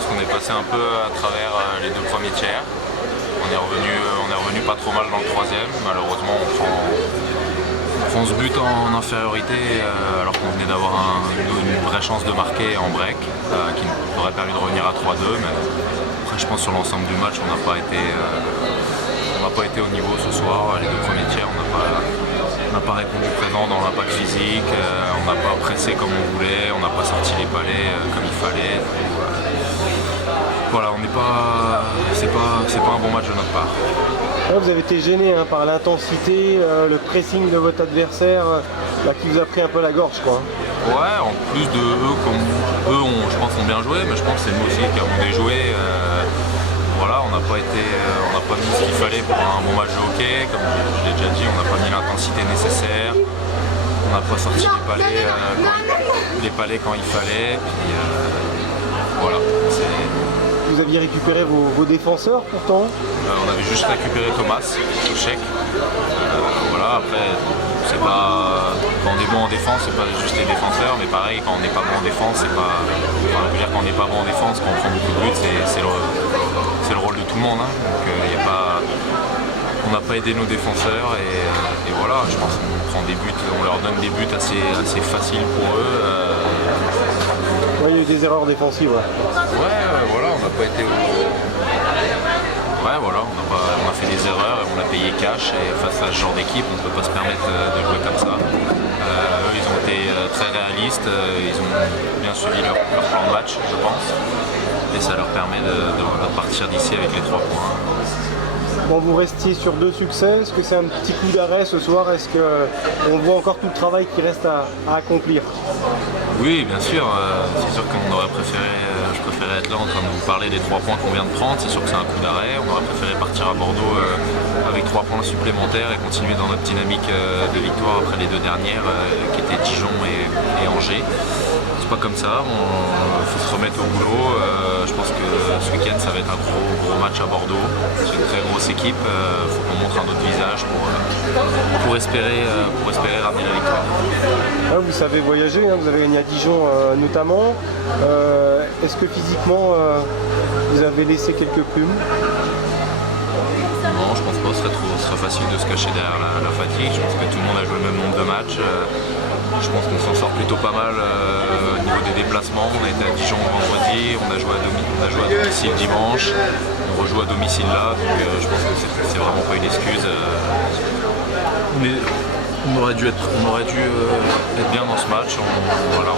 pense qu'on est passé un peu à travers les 2 premiers tiers. On est revenu pas trop mal dans le 3e. Malheureusement, on prend ce but en infériorité alors qu'on venait d'avoir une vraie chance de marquer en break qui nous aurait permis de revenir à 3-2. Mais après, je pense sur l'ensemble du match, on n'a pas été au niveau ce soir. Les 2 premiers tiers, on n'a pas répondu présent dans l'impact physique, on n'a pas pressé comme on voulait, on n'a pas sorti les palais comme il fallait. Voilà, c'est pas un bon match de notre part. Vous avez été gêné par l'intensité, le pressing de votre adversaire qui vous a pris un peu la gorge, quoi. Ouais, en plus de eux, je pense, ont bien joué, mais je pense que c'est nous aussi qui avons déjoué. Voilà, on n'a pas mis ce qu'il fallait pour un bon match de hockey, comme je l'ai déjà dit, on n'a pas mis l'intensité nécessaire, on n'a pas sorti les palais quand il fallait, puis voilà. Vous aviez récupéré vos défenseurs pourtant on avait juste récupéré Thomas, au chèque. Voilà, après, quand on est bon en défense, c'est pas juste les défenseurs, mais pareil, quand on n'est pas bon en défense, quand on n'est pas bon en défense, quand on prend beaucoup de buts, c'est le rôle de tout le monde. Hein. Donc on n'a pas aidé nos défenseurs et voilà, je pense qu'on leur donne des buts assez faciles pour eux. Oui, il y a eu des erreurs défensives. Ouais, voilà, on n'a pas été. Ouais, voilà, on a fait des erreurs et on a payé cash. Et face à ce genre d'équipe, on ne peut pas se permettre de jouer comme ça. Eux, ils ont été très réalistes, ils ont bien suivi leur plan de match, je pense. Et ça leur permet de partir d'ici avec les 3 points. Bon, vous restiez sur 2 succès. Est-ce que c'est un petit coup d'arrêt ce soir? Est-ce qu'on voit encore tout le travail qui reste à accomplir? Oui, bien sûr. C'est sûr qu'on aurait préféré, je préférais être là en train de vous parler des 3 points qu'on vient de prendre. C'est sûr que c'est un coup d'arrêt. On aurait préféré partir à Bordeaux avec 3 points supplémentaires et continuer dans notre dynamique de victoire après les 2 dernières qui étaient Dijon et Angers. C'est pas comme ça, il faut se remettre au boulot. Je pense que ce week-end ça va être un gros match à Bordeaux. C'est une très grosse équipe, il faut qu'on montre un autre visage pour espérer ramener la victoire. Vous savez voyager, vous avez gagné à Dijon notamment. Est-ce que physiquement vous avez laissé quelques plumes? Non, je pense pas, ce serait facile de se cacher derrière la fatigue. Je pense que tout le monde a joué le même nombre de matchs. Je pense qu'on s'en sort plutôt pas mal au niveau des déplacements. On a été à Dijon vendredi, on a joué à domicile dimanche, on rejoue à domicile là, donc je pense que c'est vraiment pas une excuse. On aurait dû être bien dans ce match. On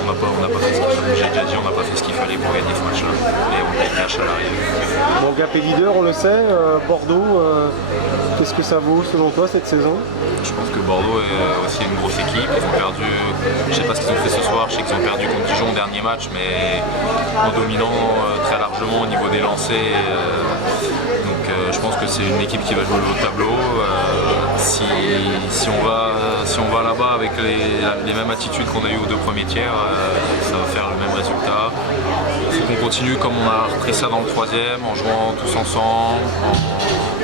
n'a pas fait ce qu'il fallait. J'ai déjà dit, on n'a pas fait ce qu'il fallait pour gagner ce match-là. Et on paye cash à l'arrivée. Bon, Gap est leader, on le sait. Bordeaux, qu'est-ce que ça vaut selon toi cette saison? Je pense que Bordeaux est aussi une grosse équipe. Ils ont perdu, je sais pas ce qu'ils ont fait ce soir, je sais qu'ils ont perdu contre Dijon au dernier match, mais en dominant très largement au niveau des lancers. Donc je pense que c'est une équipe qui va jouer le haut tableau. Si on va là-bas avec les mêmes attitudes qu'on a eues aux 2 premiers tiers, ça va faire le même résultat. Il faut qu'on continue comme on a repris ça dans le 3e, en jouant tous ensemble,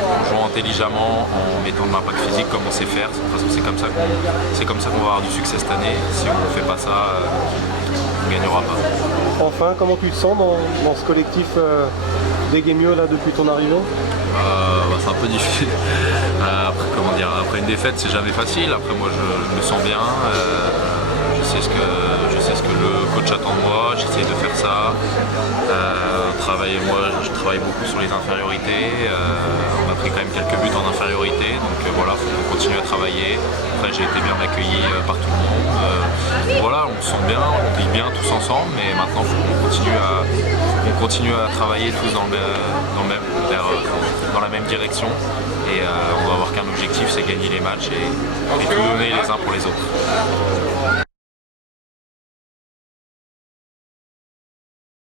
en jouant intelligemment, en mettant de l'impact physique comme on sait faire. De toute façon, c'est comme ça qu'on va avoir du succès cette année. Si on ne fait pas ça, on ne gagnera pas. Enfin, comment tu te sens dans ce collectif des Guémieux là depuis ton arrivée? C'est un peu difficile. Après une défaite, c'est jamais facile. Après, moi, je me sens bien. Je sais ce que le coach attend de moi. J'essaie de faire ça. Moi, je travaille beaucoup sur les infériorités. On a pris quand même quelques buts en infériorité. Donc voilà, il faut qu'on continue à travailler. Après, j'ai été bien accueilli par tout le monde. Voilà, on se sent bien, on vit bien tous ensemble. Mais maintenant, il faut qu'on continue à travailler tous dans la même direction. Et on doit avoir qu'un objectif, c'est gagner les matchs et tout donner les uns pour les autres.